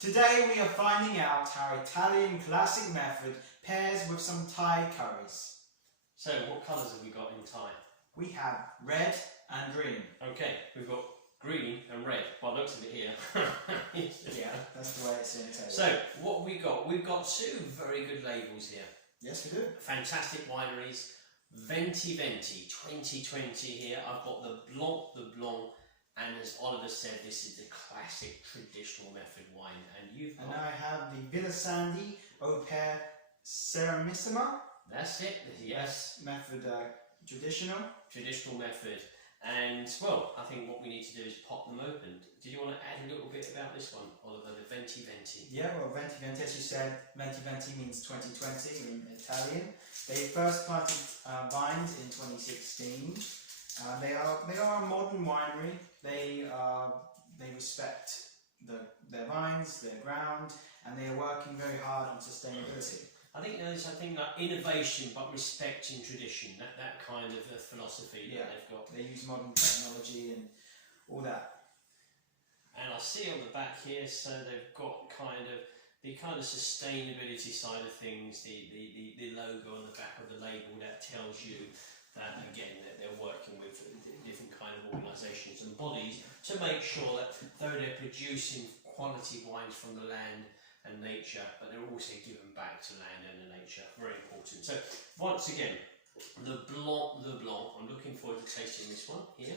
Today we are finding out how Italian classic method pairs with some Thai curries. So what colours have we got in Thai? We have red and green. Okay, we've got green and red. By the looks of it here. Yeah, that's the way it's in Italy. So what have we got? We've got two very good labels here. Yes, we do. Fantastic wineries. Venti 2020 here. I've got the Blanc, and as Oliver said, this is the classic traditional method wine. And you've got... And I have the Villa Sandy Au Pair Serenissima. That's it, yes. Method traditional. Traditional method. And, well, I think what we need to do is pop them open. Did you want to add a little bit about this one, Oliver, the Venti? Yeah, well, Venti, as you said, Venti means 2020 in Italian. They first planted vines in 2016. They are a modern winery. They respect their vines, their ground, and they are working very hard on sustainability. I think there's something like innovation but respecting tradition, that kind of philosophy that they've got. They use modern technology and all that. And I see on the back here, so they've got the kind of sustainability side of things, the logo on the back of the label that tells you that, again, that they're working with different kind of organisations and bodies to make sure that though they're producing quality wines from the land and nature, but they're also giving back to land and the nature. Very important. So once again, the Blanc. I'm looking forward to tasting this one here.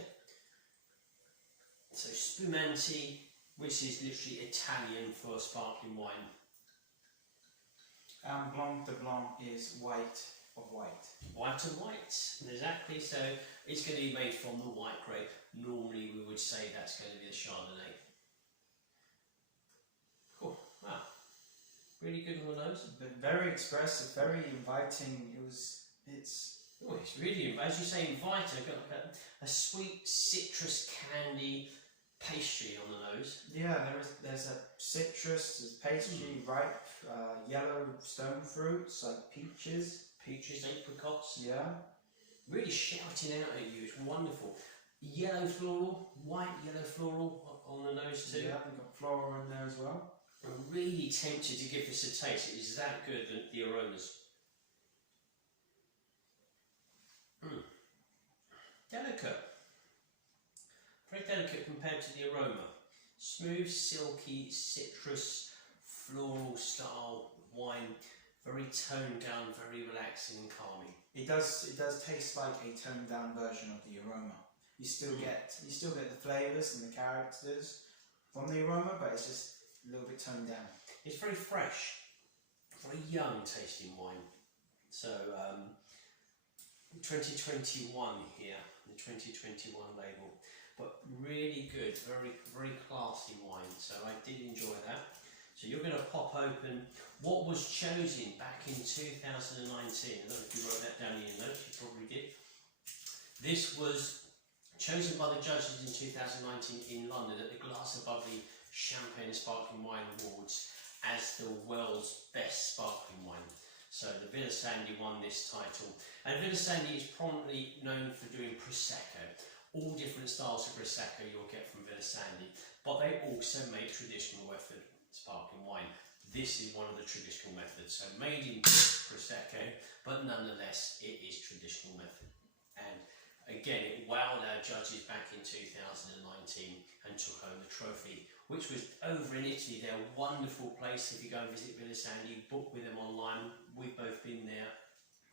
So Spumante, which is literally Italian for sparkling wine. Blanc de Blanc is white of white. White of white, exactly. So it's going to be made from the white grape. Normally we would say that's going to be the Chardonnay. Cool. Wow. Really good on the nose. But very expressive, very inviting. It's really, as you say, inviting. Got like a sweet citrus candy pastry on the nose. Yeah, there's a citrus, there's pastry, ripe, yellow stone fruits like peaches, apricots. Yeah. Really shouting out at you. It's wonderful. Yellow floral, white yellow floral on the nose too. Yeah, we've got floral in there as well. I'm really tempted to give this a taste. It is that good, the aromas. Delicate. Very delicate compared to the aroma. Smooth, silky, citrus, floral style wine. Very toned down, very relaxing and calming. It does taste like a toned down version of the aroma. You still get the flavours and the characters from the aroma, but it's just a little bit toned down. It's very fresh, very young tasting wine. So 2021 here, the 2021 label, but really good, very classy wine. So I did enjoy that. So you're going to pop open what was chosen back in 2019. I don't know if you wrote that down in your notes, you probably did. This was chosen by the judges in 2019 in London at the Glass of Bubbly Champagne and Sparkling Wine Awards as the world's best sparkling wine. So the Villa Sandy won this title. And Villa Sandy is prominently known for doing Prosecco. All different styles of Prosecco you'll get from Villa Sandy. But they also make traditional method sparkling wine. This is one of the traditional methods. So made in Prosecco, but nonetheless it is traditional method. And again, it wowed our judges back in 2019 and took home the trophy, which was over in Italy. They're a wonderful place. If you go and visit Villa Sandy, book with them online. We've both been there.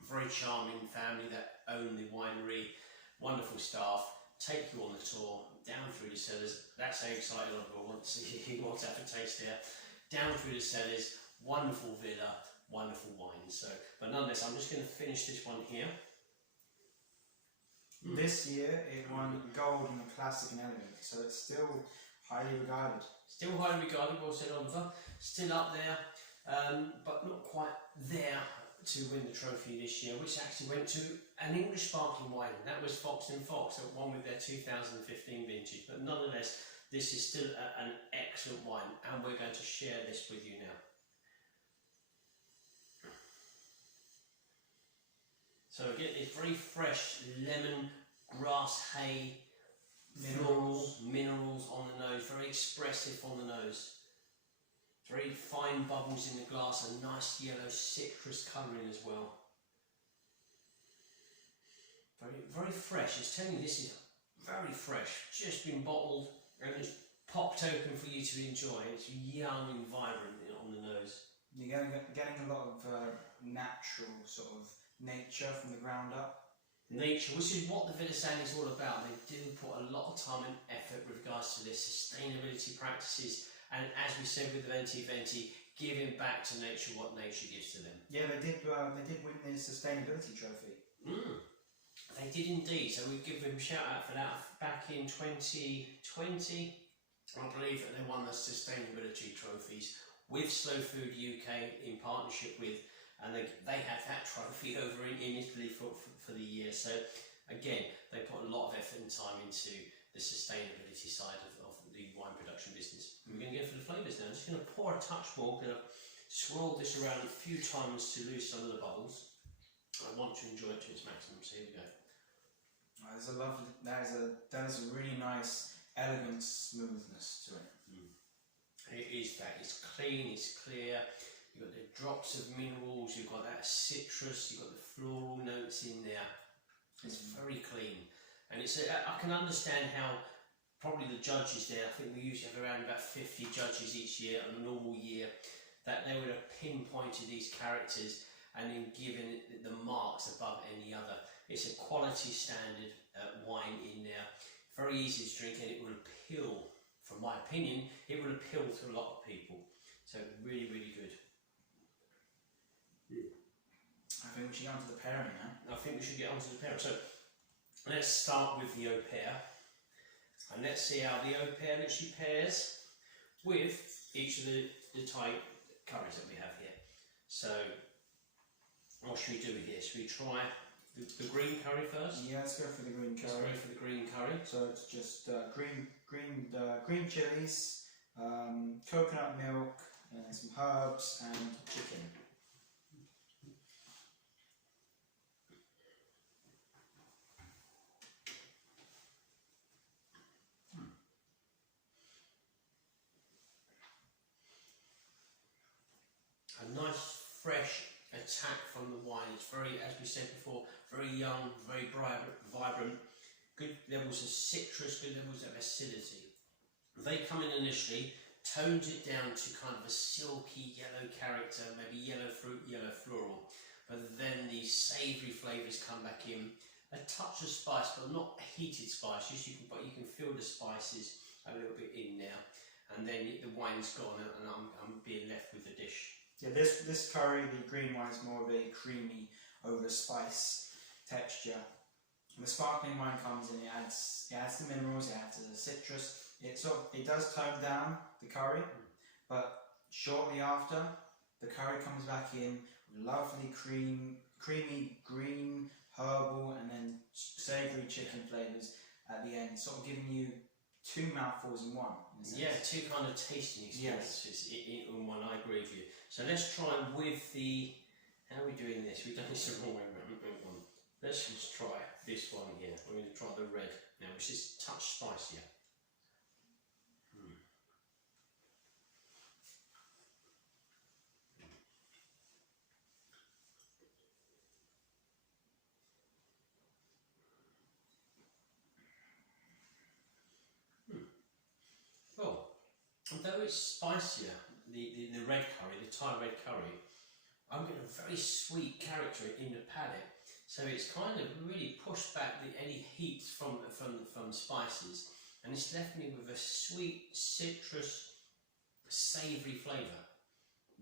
Very charming family that own the winery. Wonderful staff. Take you on the tour, down through the cellars. That's how excited Oliver wants. He wants to have a taste there. Down through the cellars. Wonderful villa, wonderful wine. So, but nonetheless, I'm just going to finish this one here. This year it won gold in the classic and elegant, so it's still highly regarded. Still highly regarded, well said Oliver. Still up there, but not quite there to win the trophy this year, which actually went to an English sparkling wine, and that was Fox and Fox, that won with their 2015 vintage. But nonetheless, this is still an excellent wine, and we're going to share this with you now. So again, it's very fresh lemon, grass, hay, minerals on the nose, very expressive on the nose. fine bubbles in the glass, a nice yellow citrus colouring as well. Very, very fresh. It's telling you this is very fresh, just been bottled and it's popped open for you to enjoy. It's young and vibrant on the nose. You're getting a lot of natural sort of nature from the ground up. Nature, which is what the Villasani is all about. They do put a lot of time and effort with regards to their sustainability practices, and as we said with the Venti Venti, giving back to nature what nature gives to them. Yeah, they did win the sustainability trophy. They did indeed, so we give them a shout out for that. Back in 2020, I believe that they won the sustainability trophies with Slow Food UK in partnership with, and they had that trophy over in Italy for the year. So again, they put a lot of effort and time into the sustainability side of the wine production business. And we're going to go for the flavours now. I'm just going to pour a touch more, going to swirl this around a few times to lose some of the bubbles. I want to enjoy it to its maximum, so here we go. There's a lovely, that is a really nice, elegant smoothness to it. It is that. It's clean, it's clear. You've got the drops of minerals, you've got that citrus, you've got the floral notes in there. It's very clean. And it's I can understand how probably the judges there, I think we usually have around about 50 judges each year on a normal year, that they would have pinpointed these characters and then given it the marks above any other. It's a quality standard wine in there. Very easy to drink, and it will appeal, from my opinion, it will appeal to a lot of people. So really, really good. I think we should get on to the pairing now. I think we should get on to the pairing. So let's start with the au pair. And let's see how the au pair literally pairs with each of the Thai curries that we have here. So what should we do here? Should we try the green curry first? Yeah, let's go for the green curry. Let's go for the green curry. So it's just green chilies, coconut milk, and some herbs and chicken. A nice fresh attack from the wine. It's very, as we said before, very young, very vibrant, good levels of citrus, good levels of acidity. They come in initially, tones it down to kind of a silky yellow character, maybe yellow fruit, yellow floral, but then the savoury flavours come back in, a touch of spice, but not heated spice, but you can feel the spices a little bit in there, and then the wine's gone and I'm being left with the dish. Yeah, this curry, the green wine, is more of a creamy over spice texture. And the sparkling wine comes in, it adds the minerals, it adds the citrus. It does tone down the curry, but shortly after, the curry comes back in with lovely creamy green, herbal, and then savoury chicken flavours at the end, sort of giving you two mouthfuls in one. Yeah, two kind of tasting experiences in one. I agree with you. So let's try with the. How are we doing this? We've done this the wrong way around. Let's just try this one here. I'm going to try the red now, which is a touch spicier. Well, although it's spicier, the red curry, the Thai red curry, I'm getting a very sweet character in the palate. So it's kind of really pushed back any heat from spices, and it's left me with a sweet citrus, savoury flavour.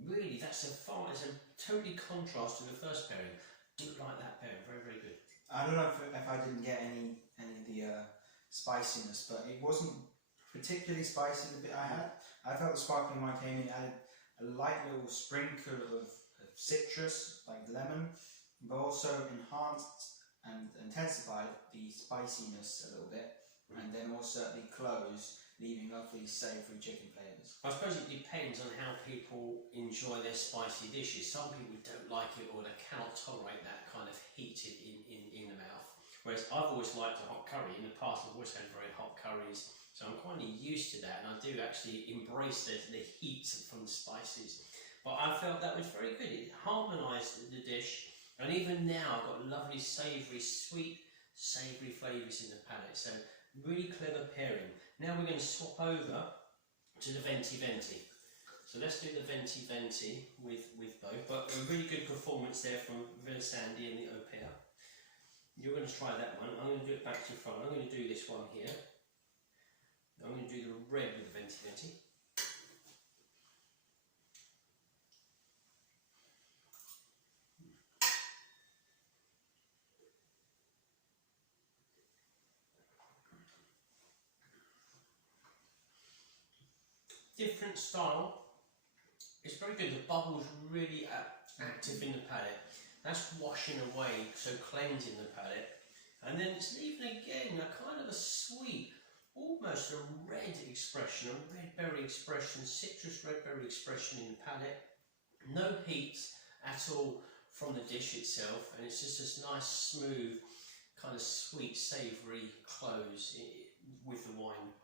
Really, it's a totally contrast to the first pairing. I do like that pairing, very, very good. I don't know if I didn't get any of the spiciness, but it wasn't particularly spicy the bit I had. I felt the sparkling wine came in, added a light little sprinkle of citrus, like lemon, but also enhanced and intensified the spiciness a little bit, and then also the close, leaving lovely savoury chicken flavours. I suppose it depends on how people enjoy their spicy dishes. Some people don't like it, or they cannot tolerate that kind of heat in the mouth. Whereas I've always liked a hot curry. In the past, I've always had very hot curries, so I'm kind of used to that, and I do actually embrace the heat from the spices. But I felt that was very good. It harmonised the dish, and even now I've got lovely savoury, sweet, savoury flavours in the palate. So really clever pairing. Now we're going to swap over to the venti venti. So let's do the venti venti with both. But a really good performance there from Villa Sandy and the au pair. You're going to try that one. I'm going to do it back to front. I'm going to do this one here. I'm going to do the red with the venti venti. Different style. It's very good. The bubbles really active in the palate. That's washing away, so cleansing the palate. And then it's leaving again a kind of a sweet, almost a red expression, a red berry expression, citrus red berry expression in the palate. No heat at all from the dish itself, and it's just this nice, smooth, kind of sweet, savoury close with the wine,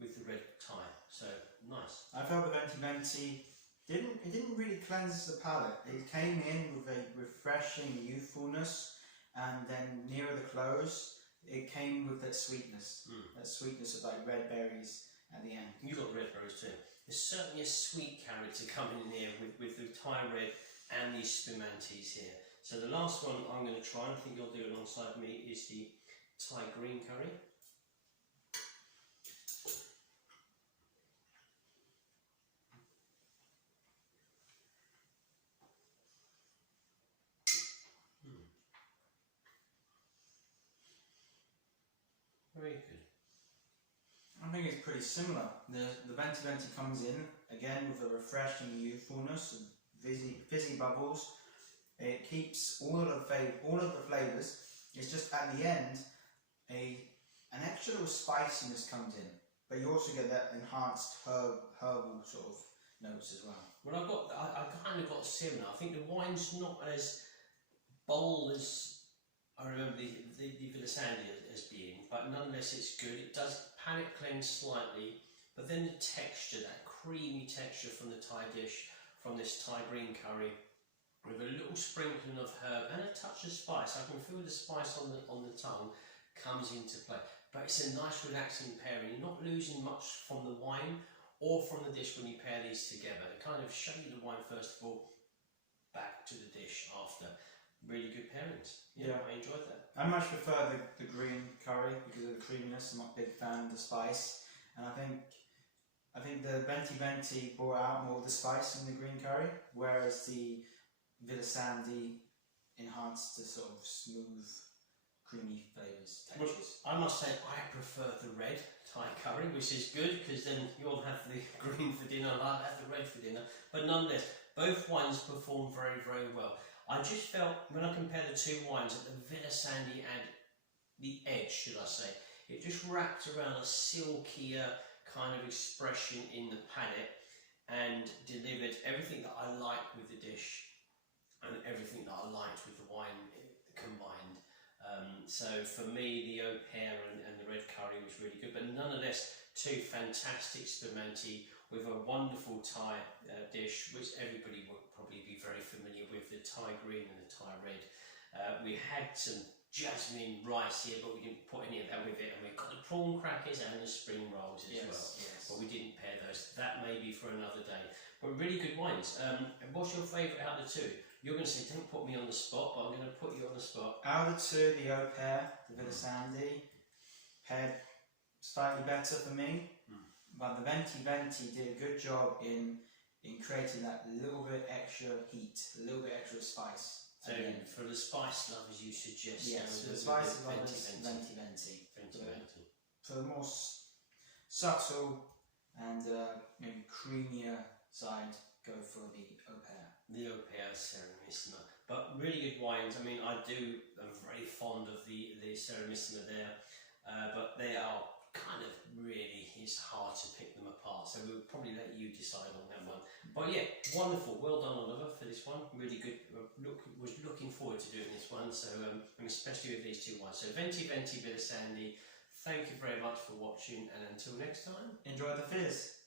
with the red Thai. So nice. I felt the venti venti didn't really cleanse the palate. It came in with a refreshing youthfulness, and then nearer the close, it came with that sweetness of like red berries at the end. You've got red berries too. There's certainly a sweet character coming in here with the Thai red and these Spumantes here. So the last one I'm going to try, and I think you'll do it alongside me, is the Thai green curry. Very good. I think it's pretty similar. The venti venti comes in again with a refreshing youthfulness and fizzy bubbles. It keeps all of the flavours. It's just at the end an extra little spiciness comes in, but you also get that enhanced herbal sort of notes as well. Well, I kind of got similar. I think the wine's not as bold as I remember the Villa Sandy as being, but nonetheless it's good. It does palate cleanse slightly, but then the texture, that creamy texture from the Thai dish, from this Thai green curry, with a little sprinkling of herb and a touch of spice. I can feel the spice on the tongue comes into play. But it's a nice relaxing pairing. You're not losing much from the wine or from the dish when you pair these together. They kind of show you the wine first of all, back to the dish after. Really good pairings. Yeah, I enjoyed that. I much prefer the green curry because of the creaminess. I'm not a big fan of the spice, and I think the venti venti brought out more of the spice in the green curry, whereas the Villa Sandy enhanced the sort of smooth, creamy flavours, textures. Well, I must say I prefer the red Thai curry, which is good because then you'll have the green for dinner and I'll have the red for dinner. But nonetheless, both wines perform very, very well. I just felt, when I compare the two wines, that the Villa Sandy had the edge, should I say. It just wrapped around a silkier kind of expression in the palate and delivered everything that I like with the dish and everything that I liked with the wine combined. So for me, the au pair and the red curry was really good, but nonetheless, two fantastic Spumante with a wonderful Thai dish, which everybody would probably be very familiar with, the Thai green and the Thai red. We had some jasmine rice here, but we didn't put any of that with it, and we've got the prawn crackers and the spring rolls as well. Yes. But we didn't pair those. That may be for another day. But really good wines. What's your favourite out of the two? You're going to say, don't put me on the spot, but I'm going to put you on the spot. Out of the two, the au pair, the Villa Sandy, paired slightly better for me. But the venti venti did a good job in creating that little bit extra heat, a little bit extra spice. So for the spice lovers, you suggest yes, for the spice lovers, venti venti. For the more subtle and maybe creamier side, go for the au pair. The au pair Serenissima, but really good wines. I mean, I'm very fond of the Serenissima there, but they are kind of really is hard to pick them apart, so we'll probably let you decide on that one. But yeah, wonderful. Well done, Oliver, for this one. Really good. Was looking forward to doing this one. So and especially with these two wines. So Venti, Bit of Sandy. Thank you very much for watching, and until next time. Enjoy the fizz.